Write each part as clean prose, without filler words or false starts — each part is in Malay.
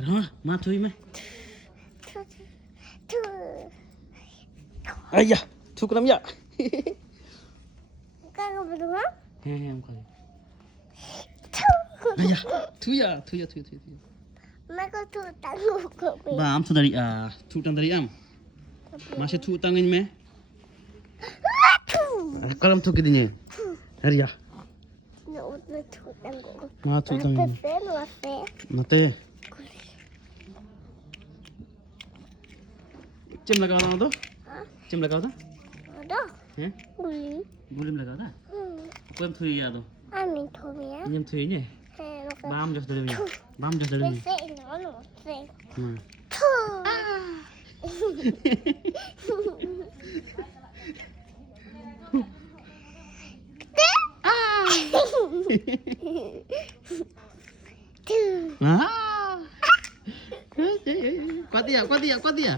Hả? Mà thui mày. Ai da, thu cái lắm dạ. Cái berdua. Em coi. Ai da, thu ya. Mak kau tu tangguh kau. Ba, am thu dari ah, thu tang dari am. Masih thu tang ini meh. Kalau am thu ke dinya. Hari ya. Nak tu tangguh. Ma thu tang ini. Pepe. Nate. Cim lagaw na to? Cim lagaw ta? Ada. Heh? Guli. Gulim lagaw ta? Ko am thu ya to. Amin tu ya. Nyam thu ni. Bam jos dari ni. Bam jos dari ni. Pepe no. Pepe. Hmm. Tu. Ah. Kuat dia.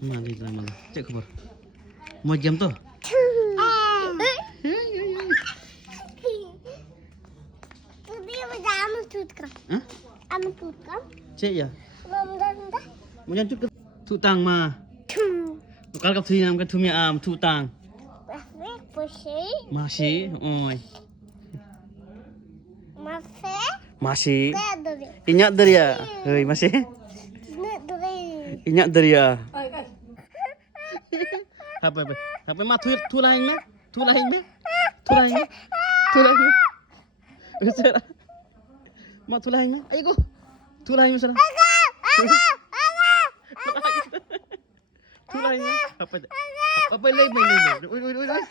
Mali lah. Cek khabar. Mau jam tu? Dia macam amat tutkan. Hah? Amat tutkan. Cek ya. Dah. Mau jam tu thu tang ma. Kalau kau thu nam kau thu mi am thu tang. Masih. Oi. Masih. Ingat dari ya. Hei, masih. Ingat dari ya. Apa? Ma thu lain meh? Thu lain meh? Usah. Ma thu lain meh? Ayo go. Thu lain meh sana. Thu lain meh? Apa? Apa lagi? Oi.